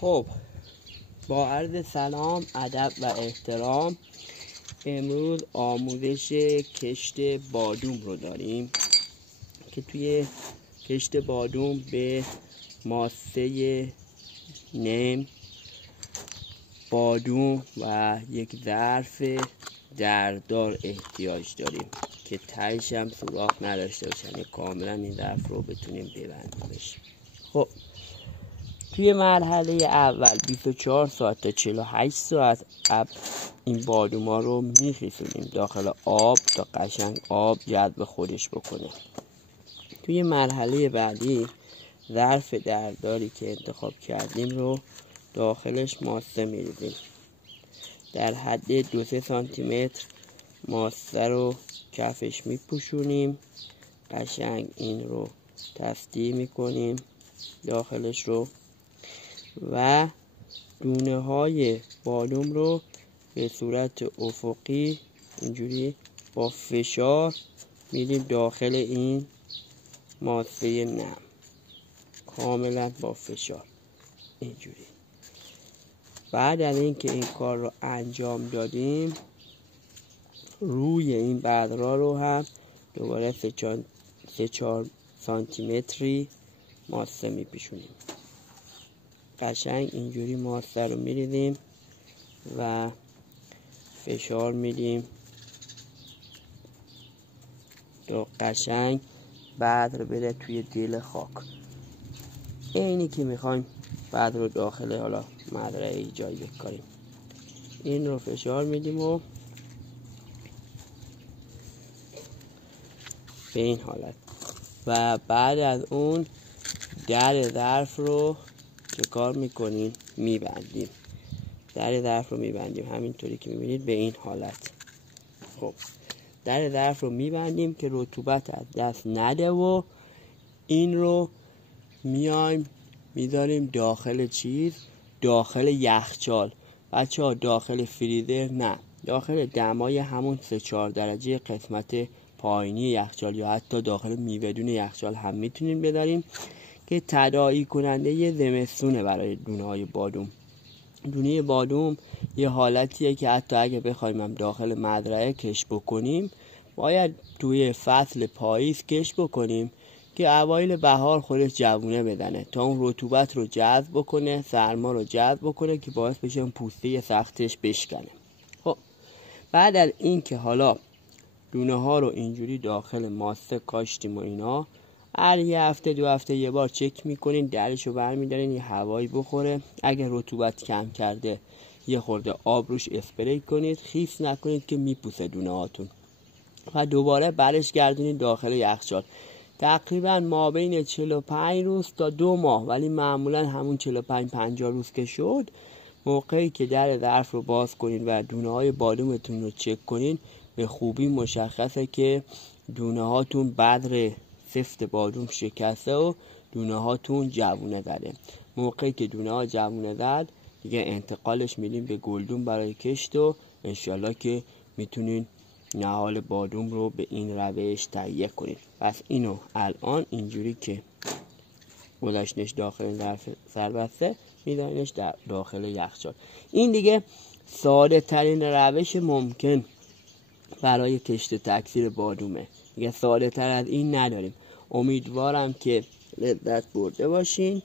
خب با عرض سلام، ادب و احترام، امروز آموزش کشت بادوم رو داریم که توی کشت بادوم به ماسه نم، بادوم و یک ظرف دردار احتیاج داریم که تهش هم سوراخ نداشته باشه، یعنی کاملا این ظرف رو بتونیم ببندیمش. خب توی مرحله اول 24 ساعت تا 48 ساعت این بادوما رو میخیسونیم داخل آب تا قشنگ آب جذب خودش بکنه. توی مرحله بعدی ظرف درداری که انتخاب کردیم رو داخلش ماسه میریزیم. در حد 2-3 سانتی متر ماسه رو کفش میپوشونیم، قشنگ این رو تصدیع میکنیم داخلش رو و دونه های بادوم رو به صورت افقی اینجوری با فشار میدیم داخل این ماسه نم، کاملا با فشار اینجوری. بعد از اینکه این کار رو انجام دادیم، روی این بذرها رو هم دوباره 3-4 سانتی متری ماسه میپیشونیم. قشنگ اینجوری ماسه رو میریزیم و فشار میدیم تا قشنگ بذر بره توی دل خاک. اینی که میخوایم بذر رو داخل حالا مزرعه جایی بکاریم، این رو فشار میدیم و به این حالت و بعد از اون در ظرف رو چه کار میکنیم؟ میبندیم. در ظرف رو میبندیم همینطوری که میبینید به این حالت. خب در ظرف رو میبندیم که رطوبت از دست نده و این رو میایم میذاریم داخل داخل یخچال. بچه ها داخل فریزر نه، داخل دمای همون 3-4 درجه قسمت پایینی یخچال یا حتی داخل میوه‌دون یخچال هم میتونیم بذاریم که تداعی کننده زمستونه برای دونه های بادوم. دونه بادوم یه حالتیه که حتی اگه بخوایم هم داخل مزرعه کش بکنیم، باید توی فصل پاییز کش بکنیم که اوایل بهار خودش جوونه بدنه تا اون رطوبت رو جذب بکنه، سرما رو جذب بکنه که باعث بشه اون پوسته سختش بشکنه. خب بعد از این که حالا دونه ها رو اینجوری داخل ماسه کاشتیم و اینا، هر یه هفته 2 هفته یه بار چک میکنین، درش رو برمیدارین یه هوایی بخوره. اگر رطوبت کم کرده یه خورده آب روش اسپری کنید، خیس نکنید که میپوسه دونه هاتون و دوباره برش گردونید داخل یخچال. تقریبا ما بین 45 روز تا 2 ماه، ولی معمولا همون 45-50 روز که شد، موقعی که در ظرف رو باز کنید و دونه های بادومتون رو چک کنید، به خوبی مشخصه که دونه هاتون بذر سفت بادوم شکسته و دونه هاتون جوونه زده. موقعی که دونه ها جوونه زد دیگه انتقالش میدیم به گلدون برای کشت و انشالله که میتونین نهال بادوم رو به این روش تهیه کنید. پس اینو الان اینجوری که گذاشتنش داخل ظرف سربسته میدانش در داخل یخچال. این دیگه ساده ترین روش ممکن برای کشت تکثیر بادومه. دیگه ساده تر از این نداریم. امیدوارم که لذت برده باشین.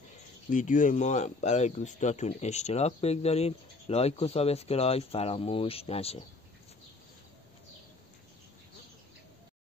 ویدیو ما برای دوستاتون اشتراک بگذارین، لایک و سابسکرایب فراموش نشه.